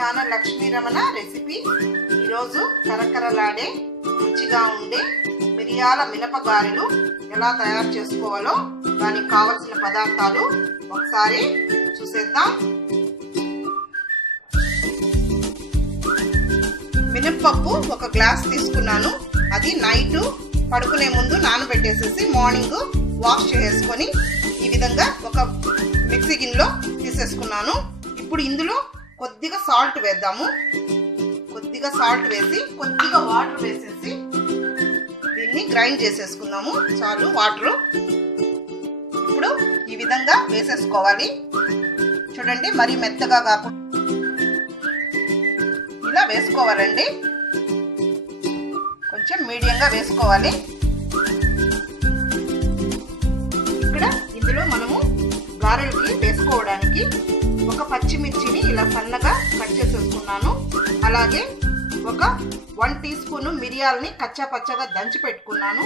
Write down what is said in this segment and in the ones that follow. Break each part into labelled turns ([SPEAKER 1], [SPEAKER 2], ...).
[SPEAKER 1] Channel Lakshmi Ramana recipe. ఈరోజు కరకరలాడే రుచిగా ఉండే మిరియాల మినపగారెలు ఎలా తయారు చేసుకోవాలో దానికి కావలసిన పదార్థాలు ఒకసారి చూసేద్దాం. మినప్పప్పు ఒక గ్లాస్ తీసుకున్నాను. అది నైట్ పడుకునే ముందు నానబెట్టేసేసి మార్నింగ్ వాష్ చేసుకొని ఈ విధంగా ఒక మిక్సీ గిన్నెలో తీసేసుకున్నాను. ఇప్పుడు ఇందులో కొద్దిగా సాల్ట్ వేద్దాము. కొద్దిగా సాల్ట్ వేసి కొద్దిగా వాటర్ వేసేసి దీన్ని గ్రైండ్ చేసేసుకుందాము. చాలు వాటర్ ఇప్పుడు ఈ విధంగా వేసేసుకోవాలి. చూడండి మరీ మెత్తగా కాకుండా ఇలా వేసుకోవాలండి. కొంచెం మీడియంగా వేసుకోవాలి. ఇక్కడ ఇందులో మనము గారెలకి వేసుకోవడానికి ఒక పచ్చిమిర్చిని ఇలా సన్నగా కట్ చేసేసుకున్నాను. అలాగే ఒక వన్ టీ స్పూన్ మిరియాలని కచ్చా పచ్చగా దంచి పెట్టుకున్నాను.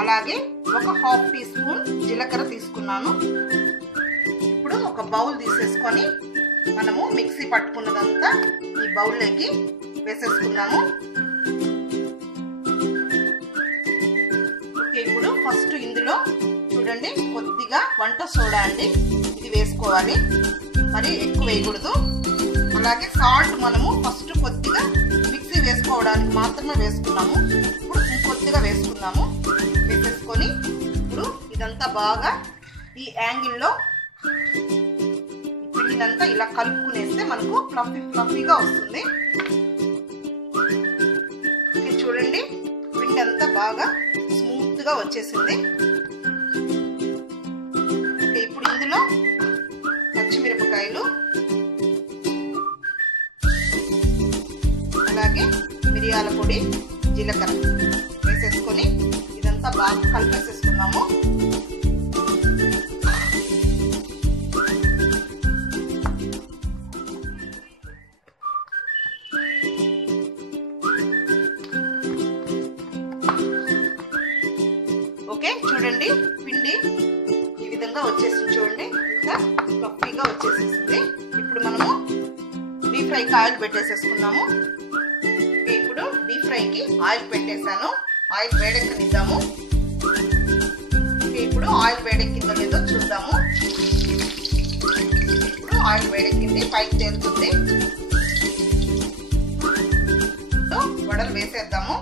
[SPEAKER 1] అలాగే ఒక హాఫ్ టీ స్పూన్ జీలకర్ర తీసుకున్నాను. ఇప్పుడు ఒక బౌల్ తీసేసుకొని మనము మిక్సీ పట్టుకున్నదంతా ఈ బౌల్లోకి వేసేసుకున్నాము. ఓకే ఇప్పుడు ఫస్ట్ ఇందులో చూడండి కొద్దిగా వంట సోడా అండి. ఇది వేసుకోవాలి. మరి ఎక్కువ వేయకూడదు. అలాగే సాల్ట్ మనము ఫస్ట్ కొద్దిగా మిక్సీ వేసుకోవడానికి మాత్రమే వేసుకున్నాము. ఇప్పుడు ఇంకొద్దిగా వేసుకున్నాము వేసేసుకొని ఇప్పుడు ఇదంతా బాగా ఈ యాంగిల్లో పిండినంతా ఇలా కలుపుకునేస్తే మనకు ఫ్లఫీ ఫ్లఫీగా వస్తుంది. చూడండి. పిండి అంతా బాగా స్మూత్గా వచ్చేసింది. ఇప్పుడు ఇందులో మిరపకాయలు. అలాగే మిరియాల పొడి జీలకర్ర వేసేసుకొని ఇదంతా బాగా కలిపేసేసుకున్నాము ఓకే చూడండి పిండి ఈ విధంగా వచ్చేసింది చూడండి. ఇంకా ఫ్లఫీగా వచ్చేసేసింది. ఇప్పుడు మనము డీప్ ఫ్రైకి ఆయిల్ పెట్టేసేసుకున్నాము ఇప్పుడు డీప్ ఫ్రైకి ఆయిల్ పెట్టేశాను. ఆయిల్ వేడెక్కనిద్దాము. ఇప్పుడు ఆయిల్ వేడెక్కిందో లేదో చూద్దాము. ఇప్పుడు ఆయిల్ వేడెక్కింది పైకి తేలుతుంది. వడలు వేసేద్దాము.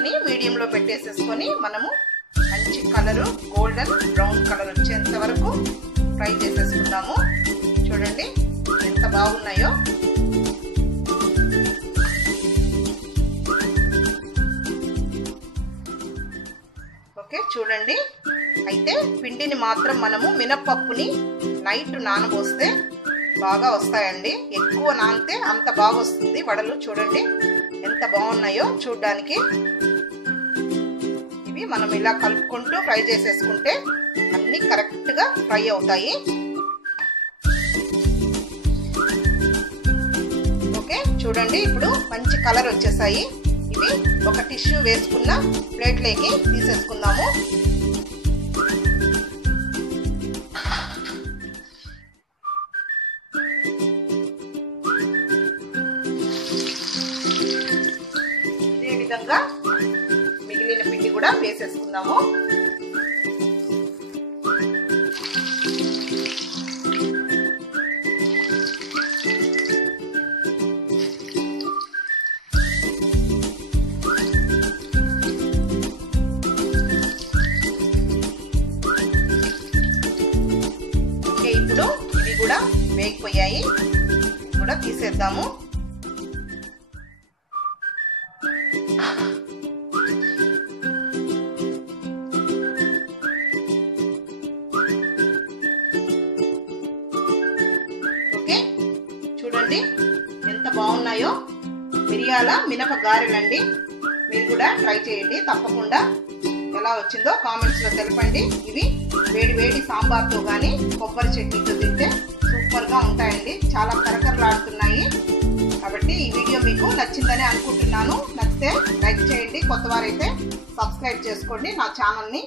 [SPEAKER 1] మంటని మీడియంలో పెట్టేసేసుకొని మనము మంచి కలరు గోల్డెన్ బ్రౌన్ కలర్ వచ్చేంత వరకు ఫ్రై చేసేసుకుందాము. చూడండి ఎంత బాగున్నాయో. ఓకే చూడండి. అయితే పిండిని మాత్రం మనము మినప్పప్పుని నైట్ నానబోస్తే బాగా వస్తాయండి. ఎక్కువ నానితే అంత బాగా వస్తుంది వడలు చూడండి. ఎంత బాగున్నాయో చూడడానికి. ఇవి మనం ఇలా కలుపుకుంటూ ఫ్రై చేసేసుకుంటే అన్నీ కరెక్ట్గా ఫ్రై అవుతాయి. ఓకే చూడండి ఇప్పుడు మంచి కలర్ వచ్చేసాయి. ఇవి ఒక టిష్యూ వేసుకున్న ప్లేట్లోకి తీసేసుకుందాము. ఇదే మిగిలిన పిండి కూడా వేసేసుకుందాము. ఇప్పుడు ఇవి కూడా వేగిపోయాయి కూడా తీసేద్దాము. బాగున్నాయో మిరియాల మినప గారెలండి మీరు కూడా ట్రై చేయండి తప్పకుండా. ఎలా వచ్చిందో కామెంట్స్లో తెలపండి. ఇవి వేడి వేడి సాంబార్తో కానీ కొబ్బరి చట్నీతో తింటే సూపర్గా ఉంటాయండి. చాలా కరకరలాడుతున్నాయి. కాబట్టి ఈ వీడియో మీకు నచ్చిందని అనుకుంటున్నాను. నచ్చితే లైక్ చేయండి. కొత్త వారైతే సబ్స్క్రైబ్ చేసుకోండి. నా ఛానల్ని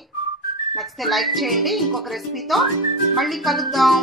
[SPEAKER 1] నచ్చితే లైక్ చేయండి. ఇంకొక రెసిపీతో మళ్ళీ కలుద్దాం.